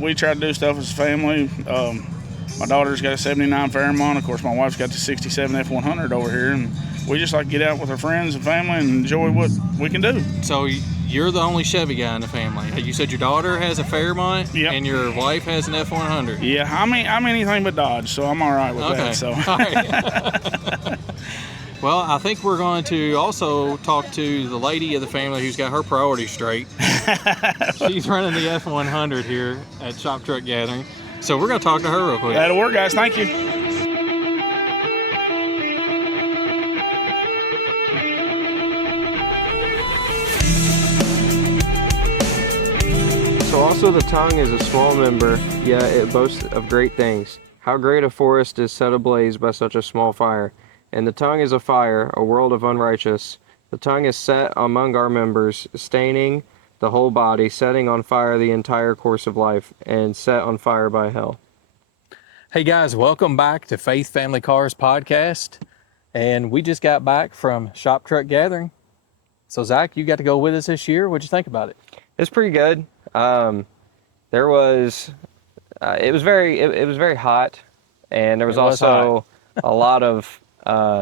We try to do stuff as a family. My daughter's got a 79 Fairmont. Of course, my wife's got the 67 F100 over here. And we just like to get out with our friends and family and enjoy what we can do. So you're the only Chevy guy in the family. You said your daughter has a Fairmont, yep, and your wife has an F100. Yeah, I'm anything but Dodge, so I'm all right with that. So. All right. Well, I think we're going to also talk to the lady of the family who's got her priorities straight. She's running the F100 here at Shop Truck Gathering. So we're going to talk to her real quick. That'll work, guys. Thank you. So also the tongue is a small member, yet it boasts of great things. How great a forest is set ablaze by such a small fire. And the tongue is a fire, a world of unrighteous. The tongue is set among our members, staining the whole body, setting on fire the entire course of life, and set on fire by hell. Hey guys, welcome back to Faith Family Cars podcast. And we just got back from Shop Truck Gathering. So Zach, you got to go with us this year. What'd you think about it? It's pretty good. It was very hot, and there was also a lot of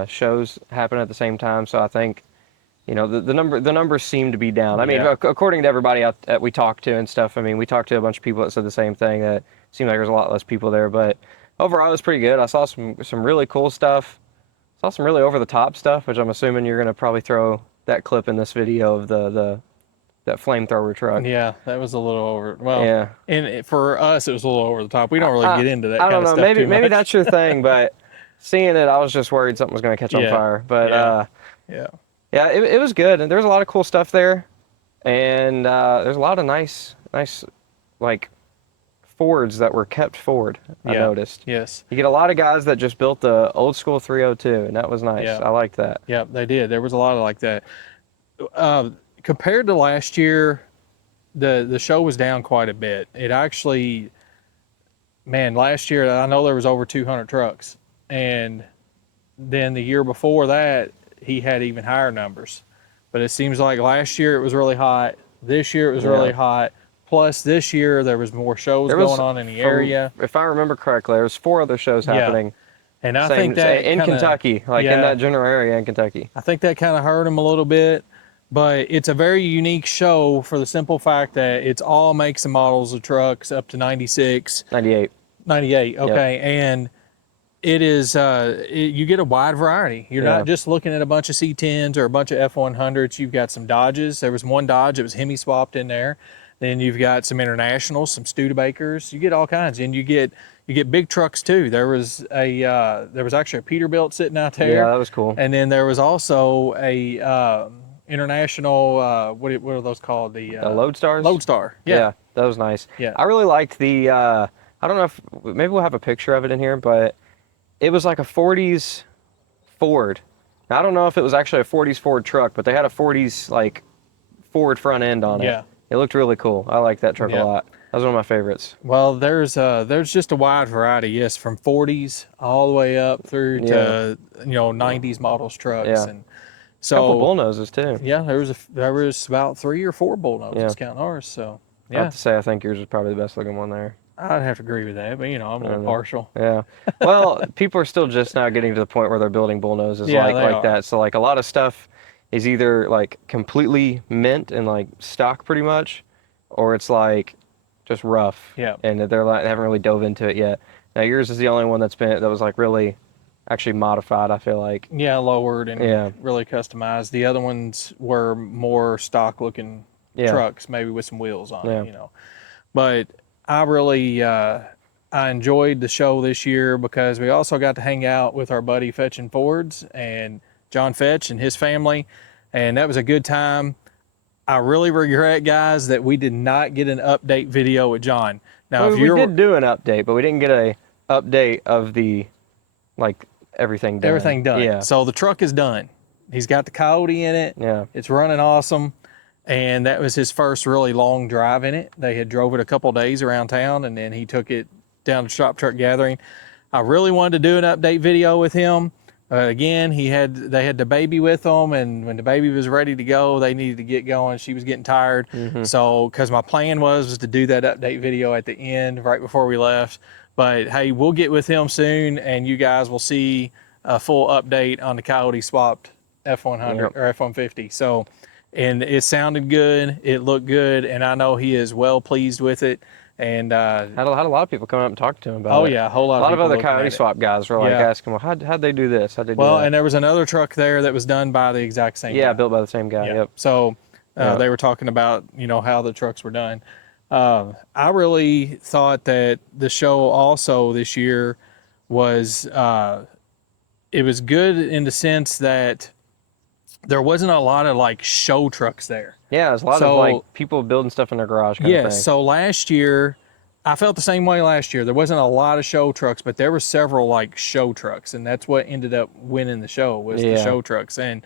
shows happening at the same time. So I think, you know, the numbers seem to be down. I mean, according to everybody that we talked to and stuff. I mean, we talked to a bunch of people that said the same thing, that it seemed like there's a lot less people there. But overall, it was pretty good. I saw some really cool stuff. Saw some really over the top stuff, which I'm assuming you're gonna probably throw that clip in this video of that flamethrower truck. Yeah, that was a little over. Well, yeah. And for us, it was a little over the top. We don't really get into that I kind don't of know. stuff too much. Maybe that's your thing, but seeing it, I was just worried something was going to catch on fire. But it was good, and there was a lot of cool stuff there, and there's a lot of nice like Fords that were kept Ford. I noticed. Yes. You get a lot of guys that just built the old school 302, and that was nice. Yeah. I liked that. Yeah, they did. There was a lot of like that. Compared to last year, the show was down quite a bit. It actually, man, last year I know there was over 200 trucks, and then the year before that he had even higher numbers. But it seems like last year it was really hot. This year it was really hot. Plus this year there was more shows going on in the area. If I remember correctly, there was 4 other shows happening. And I think that in Kentucky, in that general area in Kentucky. I think that kind of hurt him a little bit. But it's a very unique show for the simple fact that it's all makes and models of trucks up to 96. 98. 98, okay. Yep. And it is, you get a wide variety. You're not just looking at a bunch of C10s or a bunch of F100s. You've got some Dodges. There was one Dodge that was Hemi swapped in there. Then you've got some Internationals, some Studebakers. You get all kinds. And you get big trucks too. There was actually a Peterbilt sitting out there. Yeah, that was cool. And then there was also a, International, what are those called? The Lodestars? Lodestar. Yeah, that was nice. Yeah. I really liked the, I don't know if, maybe we'll have a picture of it in here, but it was like a 40s Ford. Now, I don't know if it was actually a 40s Ford truck, but they had a 40s like Ford front end on it. Yeah. It looked really cool. I like that truck a lot. That was one of my favorites. Well, there's just a wide variety, yes, from 40s all the way up through to 90s models trucks. Yeah. And so, a couple bullnoses too. Yeah, there was about 3 or 4 bullnoses counting ours. So I have to say, I think yours is probably the best looking one there. I'd have to agree with that, but I'm a little partial. Yeah. Well, people are still just now getting to the point where they're building bullnoses like that. So like a lot of stuff is either like completely mint and like stock pretty much, or it's like just rough. Yeah. And they haven't really dove into it yet. Now yours is the only one that was like really actually modified, I feel like. Yeah, lowered and really customized. The other ones were more stock looking trucks, maybe with some wheels on it, But I really I enjoyed the show this year because we also got to hang out with our buddy Fetchin' Fords and John Fetch and his family, and that was a good time. I really regret, guys, that we did not get an update video with John. Now, we did do an update, but we didn't get a update of the everything done. Everything done. Yeah. So the truck is done. He's got the Coyote in it. Yeah. It's running awesome. And that was his first really long drive in it. They had drove it a couple of days around town, and then he took it down to Shop Truck Gathering. I really wanted to do an update video with him, Again, they had the baby with them, and when the baby was ready to go, they needed to get going. She was getting tired. So, because my plan was to do that update video at the end, right before we left. But hey, we'll get with him soon, and you guys will see a full update on the Coyote swapped F100 or F-150. So, and it sounded good, it looked good, and I know he is well pleased with it. And had a lot of people come up and talk to him about it. Oh yeah, a whole lot. A lot of other Coyote swap guys were like asking, well, how'd they do this? How'd they do that? Well, and there was another truck there that was done by the exact same guy. Built by the same guy. Yep. So they were talking about how the trucks were done. I really thought that the show also this year was it was good in the sense that there wasn't a lot of like show trucks there. Yeah, there's a lot of like people building stuff in their garage kind of thing. So last year, I felt the same way last year. There wasn't a lot of show trucks, but there were several like show trucks, and that's what ended up winning the show was the show trucks. And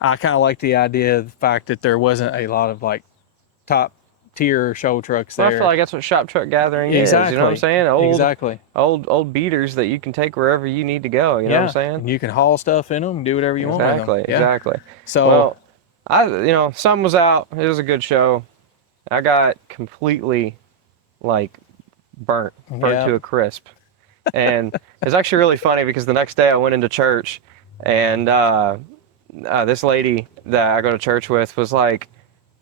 I kind of like the idea of the fact that there wasn't a lot of like top tier show trucks there. I feel like that's what Shop Truck Gathering is. You know what I'm saying? Old beaters that you can take wherever you need to go. You know what I'm saying? You can haul stuff in them and do whatever you want with them. Exactly. So, sun was out. It was a good show. I got completely like burnt to a crisp. And it's actually really funny because the next day I went into church and this lady that I go to church with was like,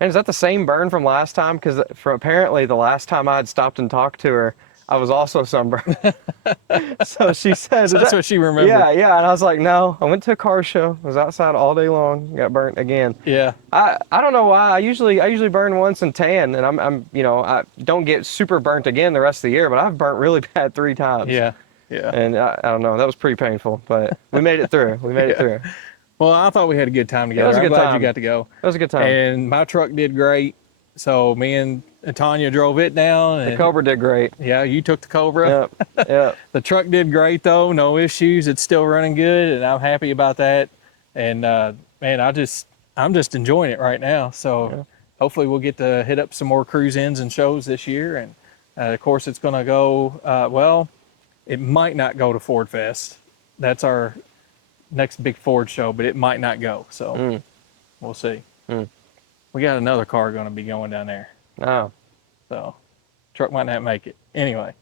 man, is that the same burn from last time? Because apparently the last time I had stopped and talked to her, I was also sunburned. So she said, that's what she remembered. Yeah. And I was like, no, I went to a car show. I was outside all day long. Got burnt again. Yeah. I don't know why. I usually burn once and tan, and I don't get super burnt again the rest of the year, but I've burnt really bad 3 times. Yeah. And I don't know. That was pretty painful, but we made it through. We made it through. Well, I thought we had a good time together. I'm glad you got to go. It was a good time. And my truck did great. So me and Tanya drove it down. And the Cobra did great. Yeah, you took the Cobra. Yep. The truck did great though. No issues. It's still running good, and I'm happy about that. And man, I'm just enjoying it right now. So hopefully we'll get to hit up some more cruise-ins and shows this year. And of course, it's going to go. It might not go to Ford Fest. That's our next big Ford show, but it might not go. So we'll see. We got another car going to be going down there. Oh. So truck might not make it. Anyway,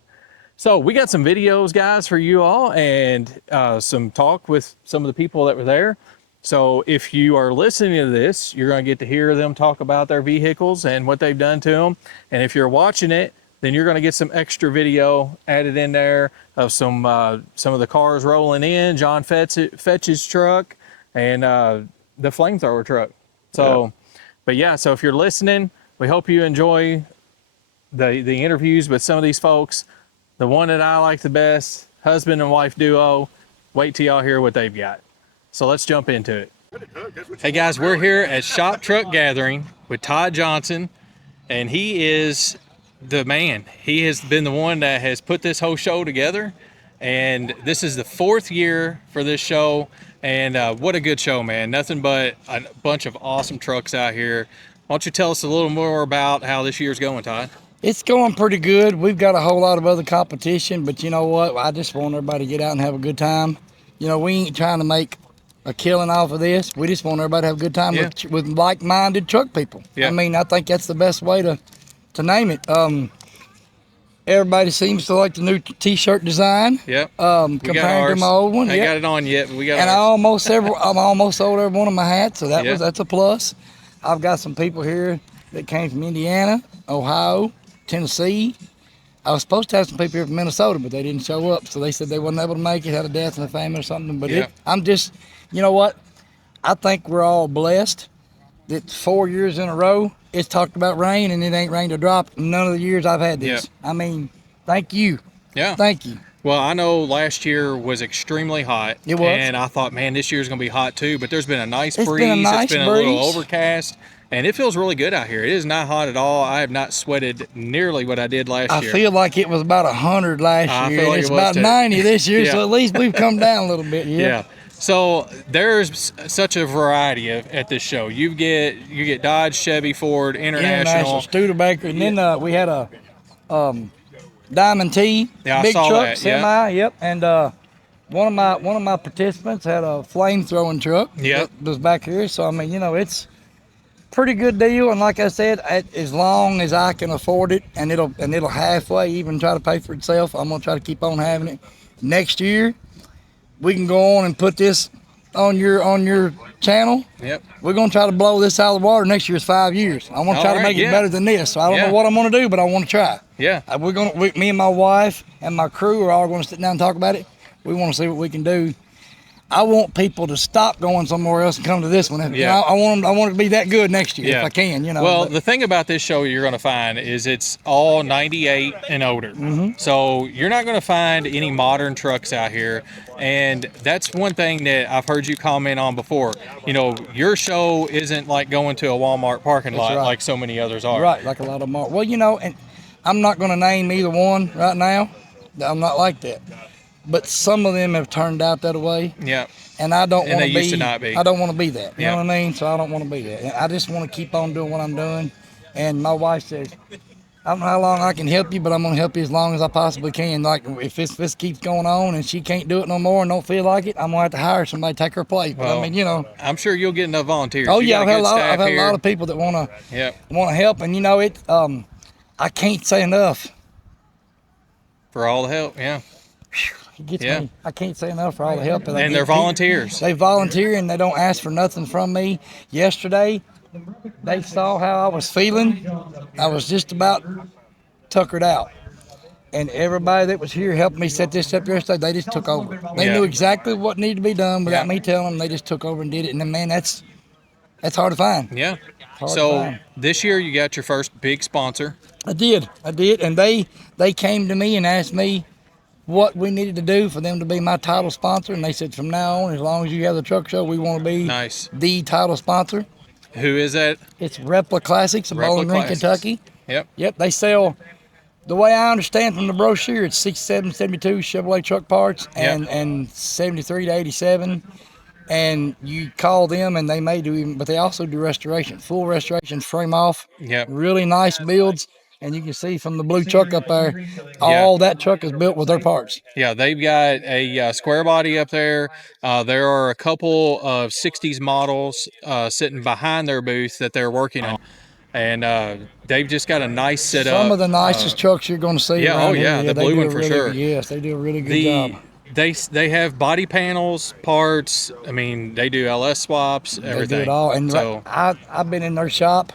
so we got some videos, guys, for you all, and some talk with some of the people that were there. So if you are listening to this, you're going to get to hear them talk about their vehicles and what they've done to them. And if you're watching it, then you're going to get some extra video added in there of some of the cars rolling in, John Fetch's truck, and the flamethrower truck. So, but yeah, so if you're listening, we hope you enjoy the interviews with some of these folks. The one that I like the best, husband and wife duo. Wait till y'all hear what they've got. So let's jump into it. Hey guys, we're here at Shop Truck Gathering with Todd Johnson, and he is the man. He has been the one that has put this whole show together, and this is the 4th year for this show. And what a good show, man. Nothing but a bunch of awesome trucks out here. Why don't you tell us a little more about how this year's going, Todd? It's going pretty good. We've got a whole lot of other competition, but you know what? I just want everybody to get out and have a good time. You know, we ain't trying to make a killing off of this. We just want everybody to have a good time with like-minded truck people. I mean, I think that's the best way to name it. Everybody seems to like the new T-shirt design. Compared to my old one. I got it on yet, but we got. And I'm almost sold every one of my hats, so that's a plus. I've got some people here that came from Indiana, Ohio, Tennessee. I was supposed to have some people here from Minnesota, but they didn't show up, so they said they wasn't able to make it, had a death in the family or something. But I'm just, you know what? I think we're all blessed that 4 years in a row it's talked about rain, and it ain't rained a drop none of the years I've had this. I mean, thank you. Thank you. Well, I know last year was extremely hot. It was. And I thought, man, this year's going to be hot too, but there's been a nice breeze. It's been a little overcast, and it feels really good out here. It is not hot at all. I have not sweated nearly what I did last year. I feel like it was about 100 last year, and it's about 90 this year, so at least we've come down a little bit. So there's such a variety at this show. You get Dodge, Chevy, Ford, International, Studebaker, and then we had a Diamond T, big I saw truck, that, semi, and one of my participants had a flame throwing truck. Yep. That was back here. So I mean, you know, it's pretty good deal. And like I said, as long as I can afford it, and it'll halfway even try to pay for itself, I'm gonna try to keep on having it. Next year, we can go on and put this on your channel. Yep. We're gonna try to blow this out of the water. Next year's 5 years. I want to try to make it better than this. So I don't know what I'm gonna do, but I want to try. Yeah. Me and my wife and my crew are all gonna sit down and talk about it. We want to see what we can do. I want people to stop going somewhere else and come to this one. Yeah. I want it to be that good next year if I can. You know. Well, the thing about this show you're going to find is it's all 98 and older. Mm-hmm. So you're not going to find any modern trucks out here. And that's one thing that I've heard you comment on before. You know, your show isn't like going to a Walmart parking lot like so many others are. Right, like a lot of them are. Well, you know, and I'm not going to name either one right now. I'm not like that. But some of them have turned out that way. Yeah. And I don't want to be. Used to not be. I don't want to be that. You know what I mean? So I don't want to be that. I just want to keep on doing what I'm doing. And my wife says, I don't know how long I can help you, but I'm going to help you as long as I possibly can. Like, if this keeps going on and she can't do it no more and don't feel like it, I'm going to have to hire somebody to take her place. But well, I mean, you know. I'm sure you'll get enough volunteers. Oh, yeah. I've had a lot of people that want to help. And, you know, I can't say enough. For all the help, yeah. It gets me. I can't say enough for all the help. And they're volunteers. They volunteer and they don't ask for nothing from me. Yesterday, they saw how I was feeling. I was just about tuckered out. And everybody that was here helped me set this up yesterday. They just took over. They knew exactly what needed to be done without me telling them. They just took over and did it. And then, man, that's hard to find. Yeah. So this year you got your first big sponsor. I did. And they came to me and asked me what we needed to do for them to be my title sponsor, and they said from now on, as long as you have the truck show, we want to be the title sponsor. Who is that? It's Repla Classics of Bowling Green, Kentucky. Yep. They sell, the way I understand from the brochure, it's 67, 72 Chevrolet truck parts and 73 to 87. And you call them and they may do even, but they also do restoration, full restoration, frame off. Yep. Really nice builds. And you can see from the blue truck up there, all that truck is built with their parts. Yeah, they've got a square body up there. There are a couple of 60s models sitting behind their booth that they're working on. And they've just got a nice setup. Some of the nicest trucks you're going to see around here. The blue one for sure. Yes, they do a really good job. They have body panels, parts. I mean, they do LS swaps, everything. They do it all. And so, I've been in their shop.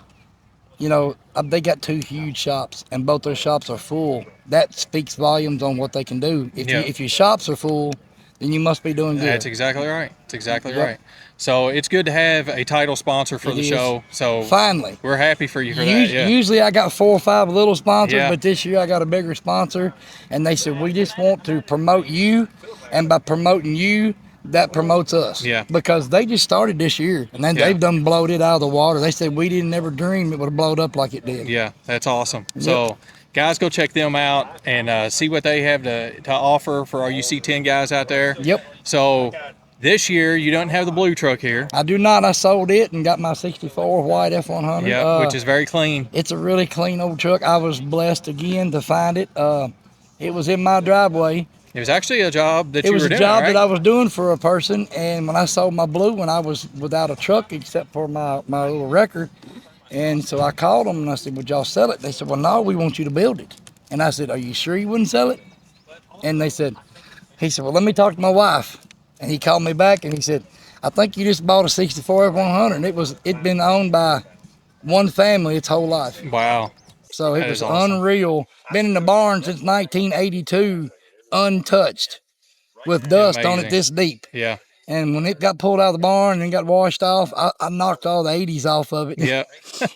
You know, they got 2 huge shops, and both their shops are full. That speaks volumes on what they can do. If your shops are full, then you must be doing good. That's exactly right. That's exactly right. So it's good to have a title sponsor for the show. So finally, we're happy for you for that. Yeah. Usually I got 4 or 5 little sponsors, but this year I got a bigger sponsor, and they said, we just want to promote you, and by promoting you, that promotes us. Yeah. Because they just started this year, and then they've done blowed it out of the water. They said we didn't ever dream it would have blowed up like it did. Yeah, that's awesome. So guys, go check them out and see what they have to offer for our UC10 guys out there. Yep. So this year you don't have the blue truck here. I do not. I sold it and got my 64 white F100. Yeah, which is very clean. It's a really clean old truck. I was blessed again to find it. It was in my driveway. It was actually a job that you were doing, It was a job that I was doing for a person, and when I sold my blue one, I was without a truck except for my little record. And so I called them and I said, would y'all sell it? They said, well, no, we want you to build it. And I said, are you sure you wouldn't sell it? And he said, well, let me talk to my wife. And he called me back and he said, I think you just bought a 64 F100. It'd been owned by one family its whole life. Wow. So it was unreal. Been in the barn since 1982. Untouched with dust on it this deep. Yeah. And when it got pulled out of the barn and got washed off, I knocked all the 80s off of it. Yeah.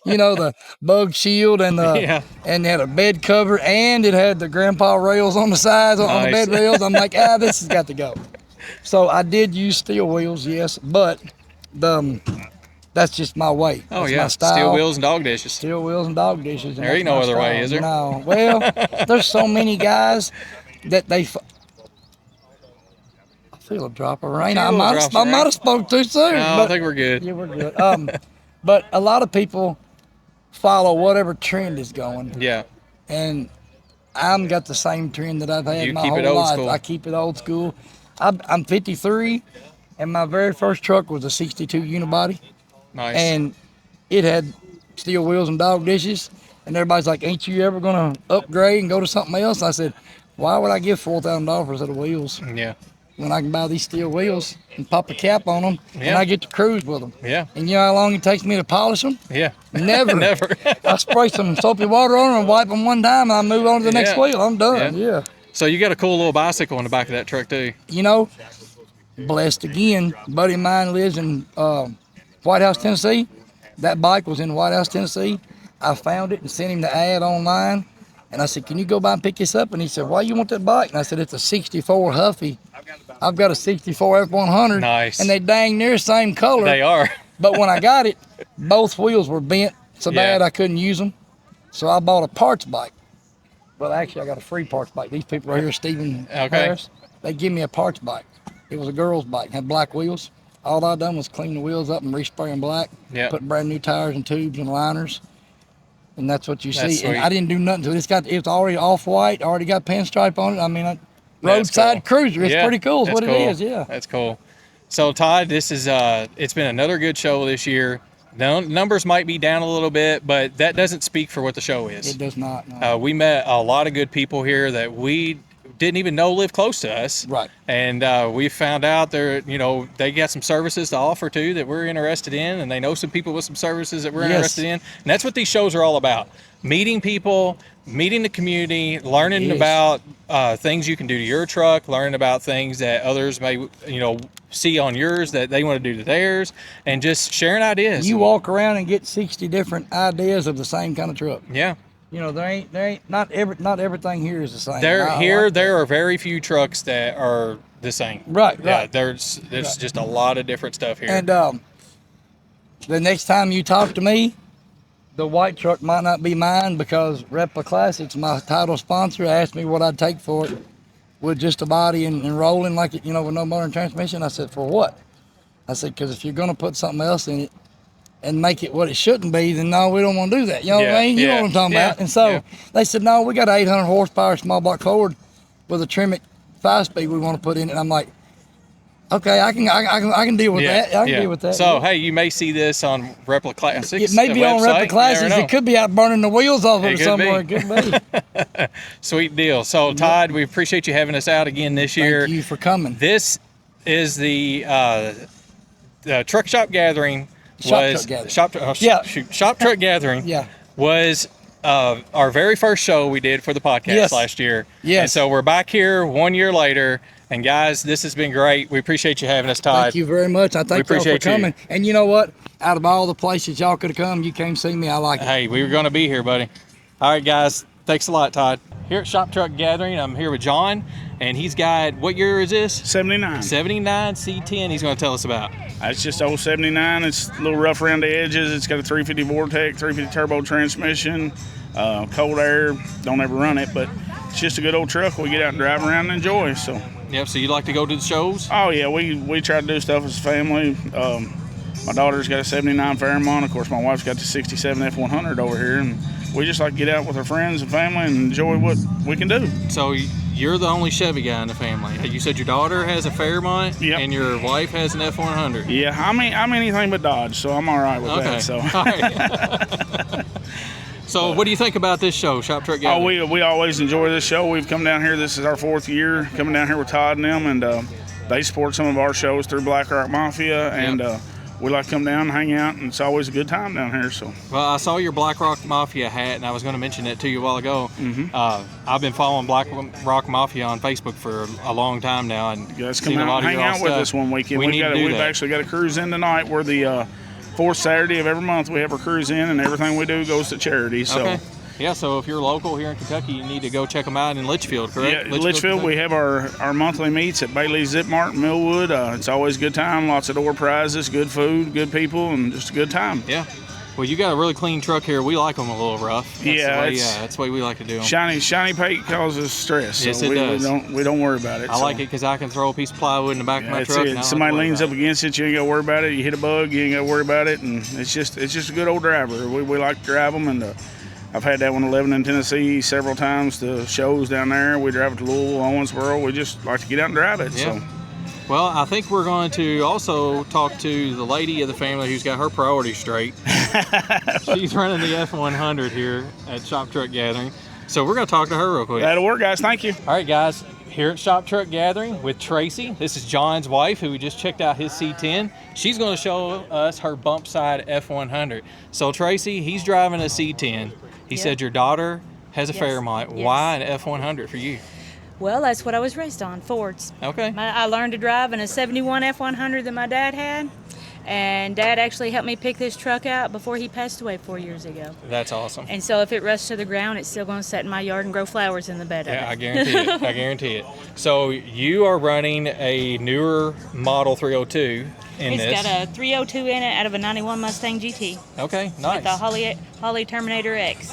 You know, the bug shield and and it had a bed cover and it had the grandpa rails on the sides on the bed rails. I'm like, this has got to go. So I did use steel wheels, yes, but that's just my way. Oh, that's my style. Steel wheels and dog dishes. Steel wheels and dog dishes. There ain't no other way, is there? No. Well, there's so many guys that I feel a drop of rain. I might have spoke too soon. No, I think we're good. Yeah, we're good. But a lot of people follow whatever trend is going. Yeah. And I've got the same trend that I've had my whole life. I keep it old school. I'm 53, and my very first truck was a 62 unibody. Nice. And it had steel wheels and dog dishes. And everybody's like, ain't you ever going to upgrade and go to something else? And I said, why would I give $4,000 for a set of wheels Yeah. when I can buy these steel wheels and pop a cap on them and Yeah. I get to cruise with them? Yeah. And you know how long it takes me to polish them? Yeah. Never. Never. I spray some soapy water on them and wipe them one time and I move on to the next Yeah. wheel. I'm done. Yeah. So you got a cool little bicycle in the back of that truck too. You know, blessed again. A buddy of mine lives in White House, Tennessee. That bike was in White House, Tennessee. I found it and sent him the ad online. And I said, can you go by and pick this up? And he said, why you want that bike? And I said, it's a 64 Huffy. I've got a 64 F100. Nice. And they dang near same color. They are. But when I got it, both wheels were bent so bad I couldn't use them. So I bought a parts bike. Well, actually, I got a free parts bike. These people right here, Stephen Harris, they give me a parts bike. It was a girl's bike, had black wheels. All I done was clean the wheels up and respray them black, put brand new tires and tubes and liners. And that's what you see. Sweet. And I didn't do nothing to it. It's already off-white, already got pinstripe on it. I mean, roadside cruiser. It's pretty cool is what it is, yeah. That's cool. So, Todd, this is it's been another good show this year. The numbers might be down a little bit, but that doesn't speak for what the show is. It does not, no. We met a lot of good people here that we didn't even know lived close to us. Right. And we found out they got some services to offer too that we're interested in, and they know some people with some services that we're interested in. And that's what these shows are all about. Meeting people, meeting the community, learning about things you can do to your truck, learning about things that others may, see on yours that they want to do to theirs, and just sharing ideas. You walk around and get 60 different ideas of the same kind of truck. Yeah. Not everything here is the same. There are very few trucks that are the same. Right. Yeah, there's just a lot of different stuff here. And the next time you talk to me, the white truck might not be mine because Replica Classics, my title sponsor, asked me what I'd take for it with just a body and rolling like it, with no motor and transmission. I said, for what? I said, because if you're going to put something else in it and make it what it shouldn't be, then no, we don't want to do that. You know what I mean? You know what I'm talking about. And so they said, no, we got an 800 horsepower small block Ford with a Tremec 5-speed we want to put in it. I'm like, okay, I can deal with that. I can deal with that. So, hey, you may see this on Replica Classics. It may be on Replica Classics. It could be out burning the wheels off of it somewhere. It could be. Sweet deal. So, Todd, we appreciate you having us out again this year. Thank you for coming. This is the Truck Shop Gathering. Shop Truck Gathering. Yeah. Was our very first show we did for the podcast last year. Yes. And so we're back here 1 year later. And guys, this has been great. We appreciate you having us, Todd. Thank you very much. I thank y'all for coming. And you know what? Out of all the places y'all could have come, you came see me. I like it. Hey, we were going to be here, buddy. All right, guys. Thanks a lot, Todd. Here at Shop Truck Gathering, I'm here with John, and he's got, what year is this? 79. 79 C10 he's going to tell us about. It's just old 79. It's a little rough around the edges. It's got a 350 Vortec, 350 turbo transmission, cold air. Don't ever run it, but it's just a good old truck we get out and drive around and enjoy. So. Yep, so you like to go to the shows? Oh, yeah. We try to do stuff as a family. My daughter's got a 79 Fairmont. Of course, my wife's got the 67 F100 over here. And we just like to get out with our friends and family and enjoy what we can do. So you're the only Chevy guy in the family. You said your daughter has a Fairmont and your wife has an F100. Yeah, I'm anything but Dodge, so I'm all right with that. So. All right. So what do you think about this show, Shop Truck Gathering? Oh, we always enjoy this show. We've come down here. This is our 4th year coming down here with Todd and them, and they support some of our shows through Black Rock Mafia, and we like to come down and hang out, and it's always a good time down here. So. Well, I saw your Black Rock Mafia hat, and I was going to mention that to you a while ago. Mm-hmm. I've been following Black Rock Mafia on Facebook for a long time now, and you guys come out and hang out with us one weekend. We've actually got a cruise in tonight. We're the 4th Saturday of every month. We have our cruise in, and everything we do goes to charity. So. Okay. Yeah, so if you're local here in Kentucky, you need to go check them out in Litchfield, correct? Yeah, Litchfield, we have our monthly meets at Bailey's Zip Mart in Millwood. It's always a good time, lots of door prizes, good food, good people, and just a good time. Yeah. Well, you got a really clean truck here. We like them a little rough. That's the way we like to do them. Shiny paint causes stress. Yes, so it does. We don't worry about it. I like it because I can throw a piece of plywood in the back of my truck. And somebody leans up against it, you ain't got to worry about it. You hit a bug, you ain't got to worry about it, and it's just a good old driver. We like to drive them, and I've had that one living in Tennessee several times. The shows down there, we drive it to Louisville, Owensboro. We just like to get out and drive it. Yeah. So. Well, I think we're going to also talk to the lady of the family who's got her priorities straight. She's running the F100 here at Shop Truck Gathering. So we're going to talk to her real quick. That'll work, guys. Thank you. All right, guys. Here at Shop Truck Gathering with Tracy. This is John's wife, who we just checked out his C10. She's going to show us her bump side F100. So, Tracy, he's driving a C10. He said your daughter has a Fairmont. Yes. Why an F100 for you? Well, that's what I was raised on, Fords. Okay. I learned to drive in a 71 F100 that my dad had, and Dad actually helped me pick this truck out before he passed away 4 years ago. That's awesome. And so if it rusts to the ground, it's still going to sit in my yard and grow flowers in the bed of it. Yeah, I guarantee it. I guarantee it. So you are running a newer Model 302 in this. It's got a 302 in it out of a 91 Mustang GT. Okay, nice. With a Holly Terminator X.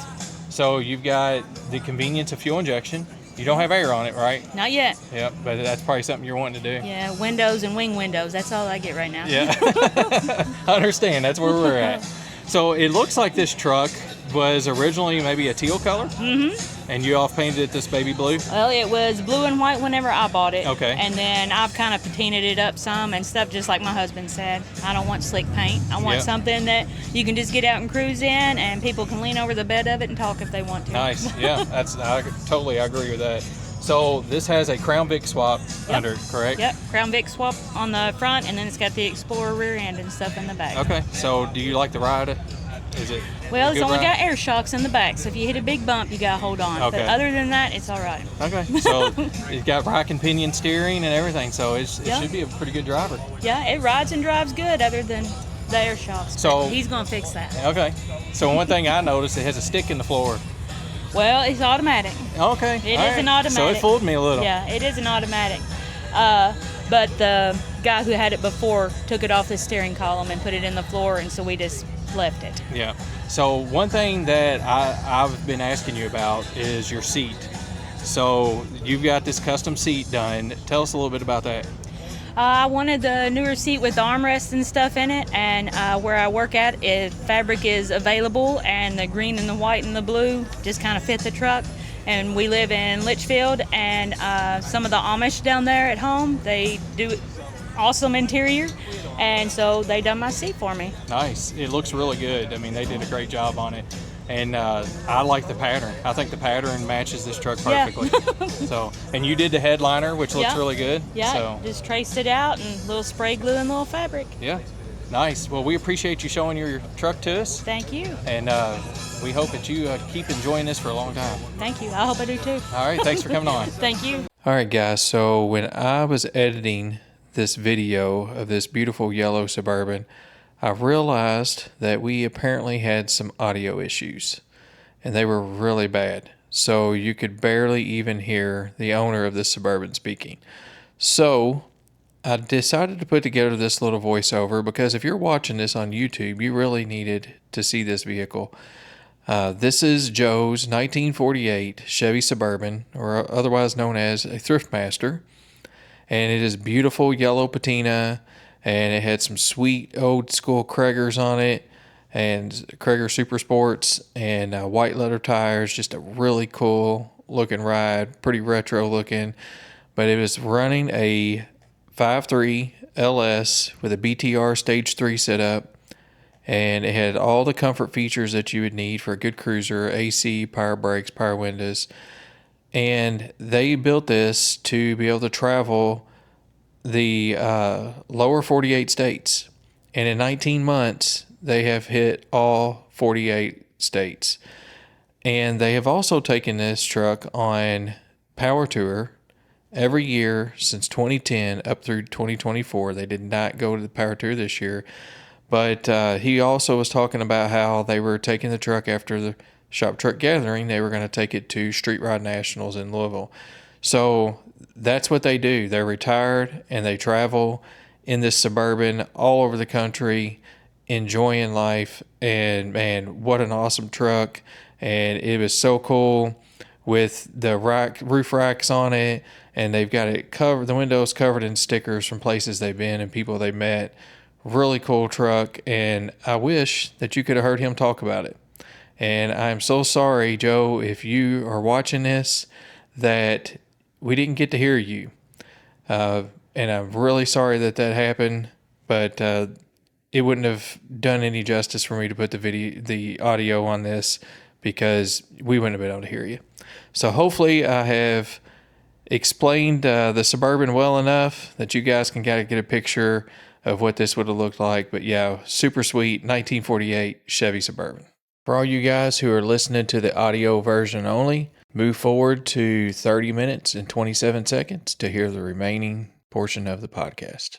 So you've got the convenience of fuel injection. You don't have air on it, right? Not yet. Yep, but that's probably something you're wanting to do. Yeah, windows and wing windows. That's all I get right now. Yeah, I understand. That's where we're at. So it looks like this truck was originally maybe a teal color. Mm-hmm. And you all painted it this baby blue? Well, it was blue and white whenever I bought it. Okay. And then I've kind of patinaed it up some and stuff, just like my husband said. I don't want slick paint. I want something that you can just get out and cruise in, and people can lean over the bed of it and talk if they want to. Nice. Yeah, I agree with that. So this has a Crown Vic swap under, correct? Yep, Crown Vic swap on the front, and then it's got the Explorer rear end and stuff in the back. Okay. So do you like the ride? Is it? Well, it's only ride? got air shocks in the back, so if you hit a big bump, you got to hold on. Okay. But other than that, it's all right. Okay. So it's got rack and pinion steering and everything, so it should be a pretty good driver. Yeah, it rides and drives good other than the air shocks. So he's going to fix that. Okay. So one thing I noticed, it has a stick in the floor. Well, it's automatic. Okay. It is an automatic. So it fooled me a little. Yeah, it is an automatic. But the guy who had it before took it off the steering column and put it in the floor, and so we just left it. Yeah. So one thing that I've been asking you about is your seat. So you've got this custom seat done. Tell us a little bit about that. I wanted the newer seat with the armrests and stuff in it, and where I work at, fabric is available, and the green and the white and the blue just kind of fit the truck. And we live in Litchfield, and some of the Amish down there at home, they do awesome interior, and so they done my seat for me. Nice. It looks really good. I mean, they did a great job on it. And I like the pattern. I think the pattern matches this truck perfectly. Yeah. So, and you did the headliner, which looks really good. Yeah, so. Just traced it out and little spray glue and little fabric. Yeah, nice. Well, we appreciate you showing your truck to us. Thank you. And we hope that you keep enjoying this for a long time. Thank you. I hope I do too. All right, thanks for coming on. Thank you. All right, guys. So when I was editing this video of this beautiful yellow Suburban, I realized that we apparently had some audio issues, and they were really bad. So you could barely even hear the owner of the Suburban speaking. So I decided to put together this little voiceover because if you're watching this on YouTube, you really needed to see this vehicle. This is Joe's 1948 Chevy Suburban, or otherwise known as a Thriftmaster. And it is beautiful yellow patina, and it had some sweet old school Kragers on it, and Krager Super Sports, and white leather tires. Just a really cool looking ride, pretty retro looking. But it was running a 5.3 LS with a BTR Stage 3 setup, and it had all the comfort features that you would need for a good cruiser: AC, power brakes, power windows. And they built this to be able to travel the lower 48 states. And in 19 months, they have hit all 48 states. And they have also taken this truck on Power Tour every year since 2010 up through 2024. They did not go to the Power Tour this year. But he also was talking about how they were taking the truck after the Shop Truck Gathering. They were going to take it to Street Ride Nationals in Louisville. So that's what they do. They're retired and they travel in this Suburban all over the country, enjoying life. And man, what an awesome truck. And it was so cool with the roof racks on it, and they've got it covered, the windows covered in stickers from places they've been and people they met. Really cool truck, and I wish that you could have heard him talk about it. And I'm so sorry, Joe, if you are watching this, that we didn't get to hear you. and I'm really sorry that happened, but it wouldn't have done any justice for me to put the audio on this, because we wouldn't have been able to hear you. So hopefully I have explained the Suburban well enough that you guys can kind of get a picture of what this would have looked like. But yeah, super sweet 1948 Chevy Suburban. For all you guys who are listening to the audio version only, move forward to 30 minutes and 27 seconds to hear the remaining portion of the podcast.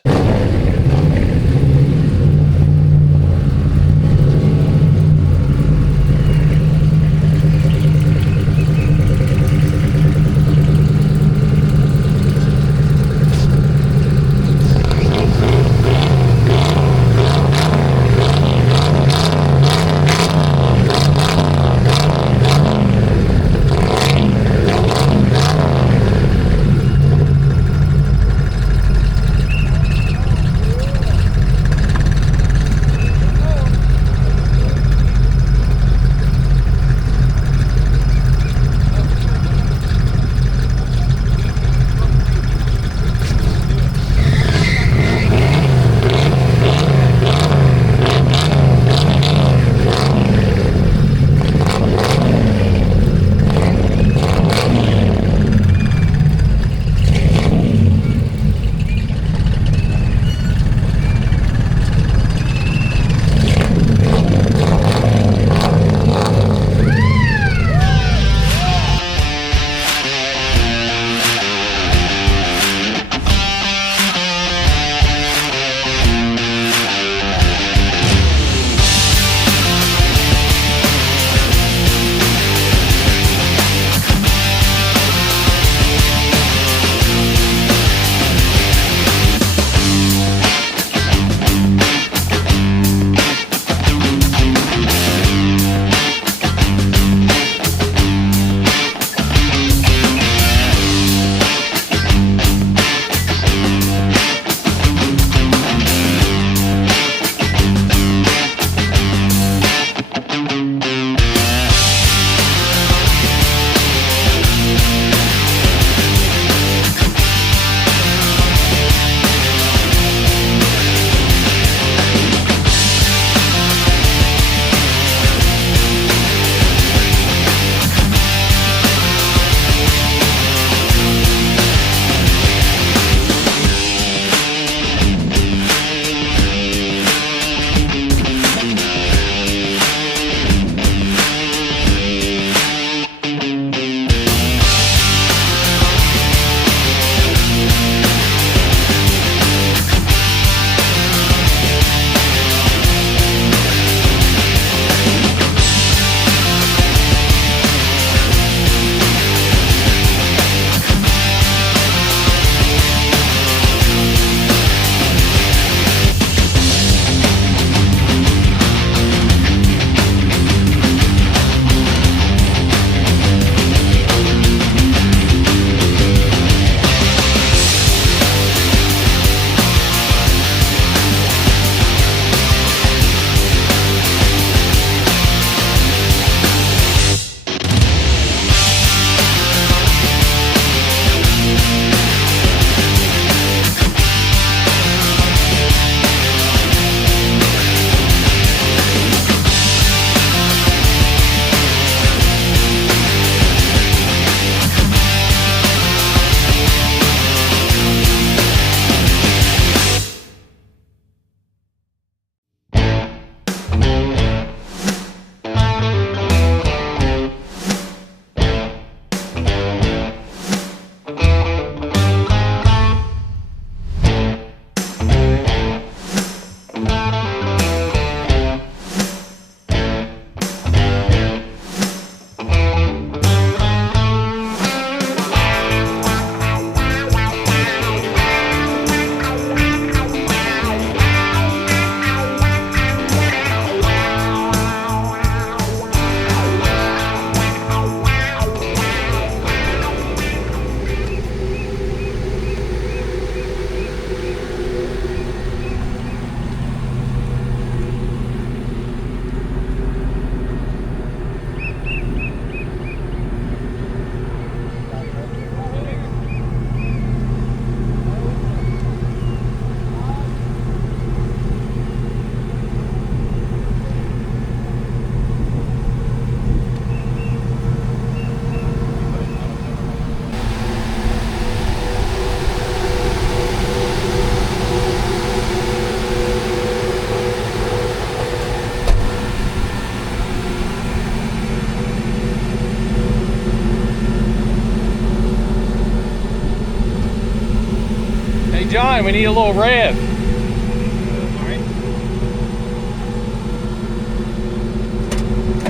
John, we need a little rev.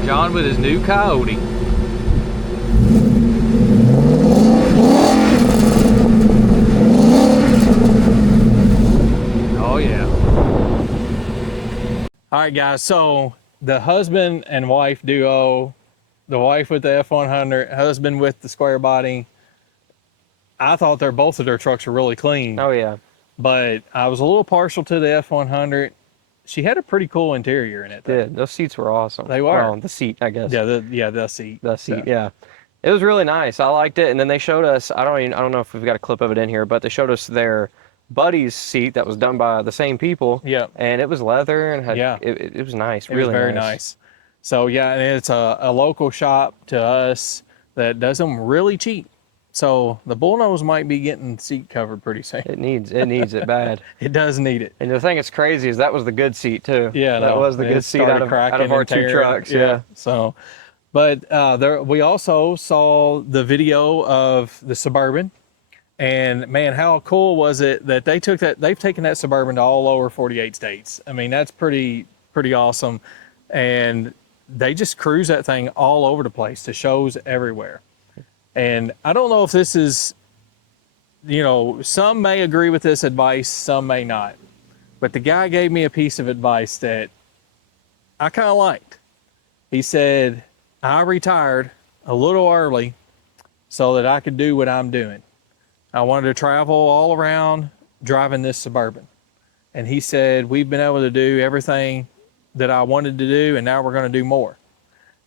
John with his new Coyote. Oh yeah. All right guys, so the husband and wife duo, the wife with the F100, husband with the square body, I thought both of their trucks were really clean. Oh yeah. But I was a little partial to the F100. She had a pretty cool interior in it. Yeah, those seats were awesome. They were. Well, the seat, I guess. Yeah, the seat. The seat, yeah. It was really nice. I liked it. And then they showed us, I don't know if we've got a clip of it in here, but they showed us their buddy's seat that was done by the same people. Yeah. And it was leather and had, yeah. it was nice. It really was very nice. So yeah, and it's a local shop to us that does them really cheap. So the Bullnose might be getting seat covered pretty soon. It needs it bad. It does need it. And the thing that's crazy is that was the good seat too. Yeah, that was the good seat out of our two trucks. Yeah. So, but we also saw the video of the Suburban, and man, how cool was it that they've taken that Suburban to all over 48 states. I mean, that's pretty awesome, and they just cruise that thing all over the place to shows everywhere. And I don't know if this is, some may agree with this advice, some may not. But the guy gave me a piece of advice that I kind of liked. He said, I retired a little early so that I could do what I'm doing. I wanted to travel all around driving this Suburban. And he said, we've been able to do everything that I wanted to do, and now we're going to do more.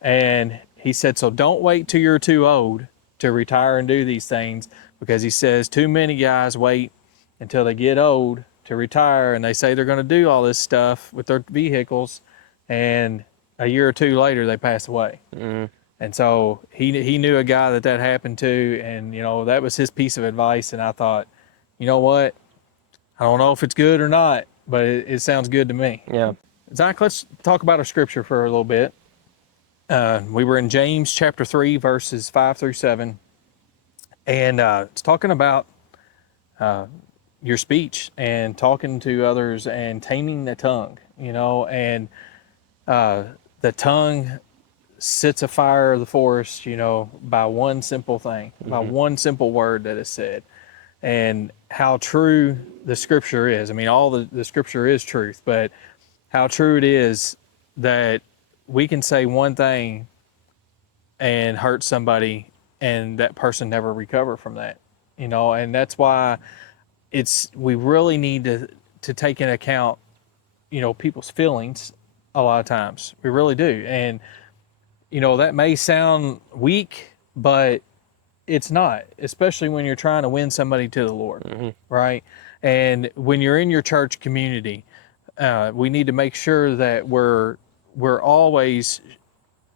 And he said, so don't wait till you're too old to retire and do these things, because he says too many guys wait until they get old to retire, and they say they're going to do all this stuff with their vehicles, and a year or two later they pass away. Mm. And so he knew a guy that happened to, and that was his piece of advice. And I thought, you know what, I don't know if it's good or not, but it sounds good to me. Yeah. Zach, let's talk about our scripture for a little bit. We were in James chapter 3, verses 5 through 7. And it's talking about your speech and talking to others and taming the tongue, and the tongue sets afire of the forest, by one simple thing, by one simple word that is said. And how true the scripture is. I mean, all the scripture is truth, but how true it is that we can say one thing and hurt somebody, and that person never recover from that, and that's why we really need to take into account, people's feelings a lot of times. We really do. And, that may sound weak, but it's not, especially when you're trying to win somebody to the Lord, right? And when you're in your church community, we need to make sure that we're always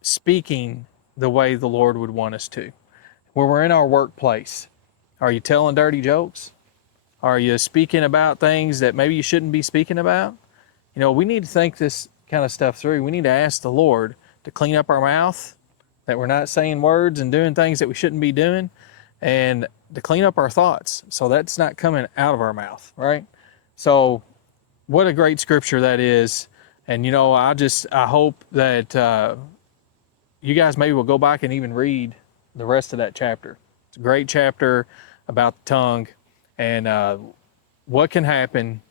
speaking the way the Lord would want us to. When we're in our workplace, are you telling dirty jokes? Are you speaking about things that maybe you shouldn't be speaking about? We need to think this kind of stuff through. We need to ask the Lord to clean up our mouth, that we're not saying words and doing things that we shouldn't be doing, and to clean up our thoughts so that's not coming out of our mouth, right? So what a great scripture that is. And, I hope that you guys maybe will go back and even read the rest of that chapter. It's a great chapter about the tongue and what can happen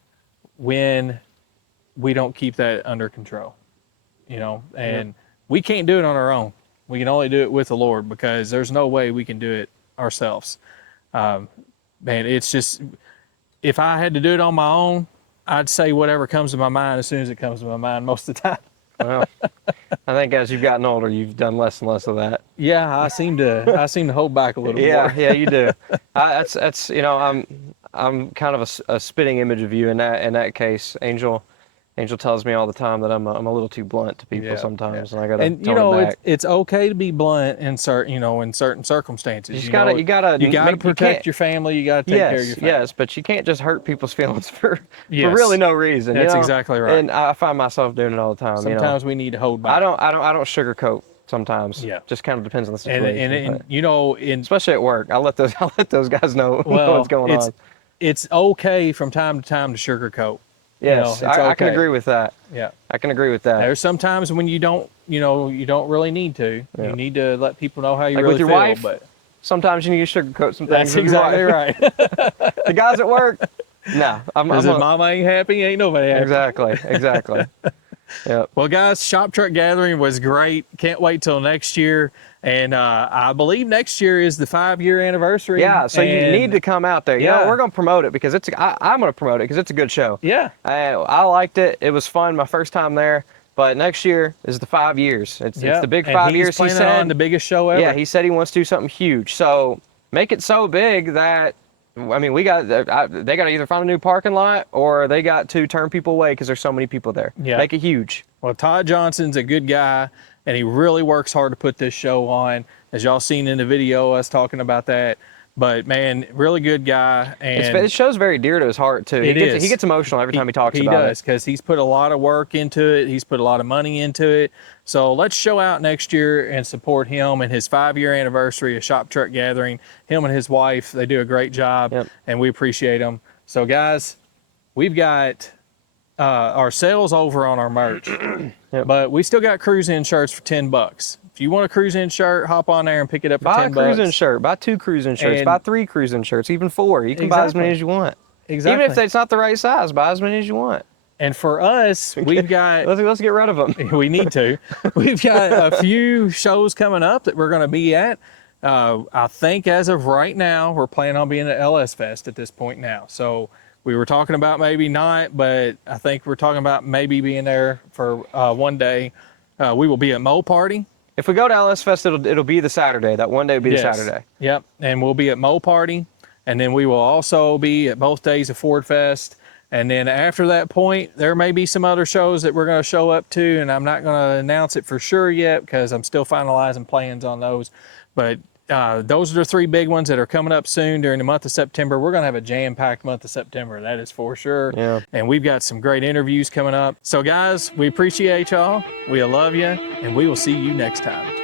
when we don't keep that under control, and we can't do it on our own. We can only do it with the Lord, because there's no way we can do it ourselves. Man, it's just, if I had to do it on my own, I'd say whatever comes to my mind as soon as it comes to my mind most of the time. Well, I think as you've gotten older, you've done less and less of that. Yeah, I seem to hold back a little more. Yeah, you do. That's I'm kind of a spitting image of you in that case. Angel tells me all the time that I'm a little too blunt to people sometimes, and I gotta tone it back. It's okay to be blunt in certain circumstances. You gotta protect your family. You gotta take care of your family. Yes, but you can't just hurt people's feelings for really no reason. That's exactly right. And I find myself doing it all the time. Sometimes we need to hold back. I don't sugarcoat sometimes. Yeah, just kind of depends on the situation. And especially at work, I let those guys know what's going on. it's okay from time to time to sugarcoat. Yes, I can agree with that. Yeah, I can agree with that. there's sometimes when you don't really need to. Yeah. You need to let people know how you Like really with your feel. wife, but sometimes you need to sugarcoat some that's things. with your exactly wife. right. The guys at work, no. Because if mama ain't happy, ain't nobody happy. Exactly. Yep. Well, guys, Shop Truck Gathering was great. Can't wait till next year. And I believe next year is the 5-year anniversary. Yeah, so you need to come out there. Yeah. We're going to promote it because I'm going to promote it because it's a good show. Yeah. I liked it. It was fun my first time there. But next year is the 5 years. It's the big 5 years. He's planning on the biggest show ever. Yeah, he said he wants to do something huge. So make it so big that, I mean, they got to either find a new parking lot or they got to turn people away because there's so many people there. Yeah. Make it huge. Well, Todd Johnson's a good guy, and he really works hard to put this show on. As y'all seen in the video, us talking about that. But man, really good guy. And This show's very dear to his heart too. He gets emotional every time he talks about it. He does, because he's put a lot of work into it. He's put a lot of money into it. So let's show out next year and support him and his 5-year anniversary of Shop Truck Gathering. Him and his wife, they do a great job, and we appreciate them. So guys, we've got our sales over on our merch, but we still got cruise-in shirts for $10. If you want a cruise-in shirt, hop on there and pick it up for $10. Buy a cruise-in shirt. Buy 2 cruise-in shirts. Buy 3 cruise-in shirts. Even 4. You can buy as many as you want. Exactly. Even if it's not the right size, buy as many as you want. And for us, we've got... let's get rid of them. We need to. We've got a few shows coming up that we're going to be at. I think as of right now, we're planning on being at LS Fest at this point now. So we were talking about maybe not, but I think we're talking about maybe being there for one day. We will be at Mo Party. If we go to LS Fest, it'll be the Saturday. That one day will be the Saturday. Yep, and we'll be at Mo Party, and then we will also be at both days of Ford Fest. And then after that point, there may be some other shows that we're going to show up to, and I'm not going to announce it for sure yet because I'm still finalizing plans on those. But those are the 3 big ones that are coming up soon during the month of September. We're going to have a jam-packed month of September, that is for sure. Yeah. And we've got some great interviews coming up. So guys, we appreciate y'all. We love you, and we will see you next time.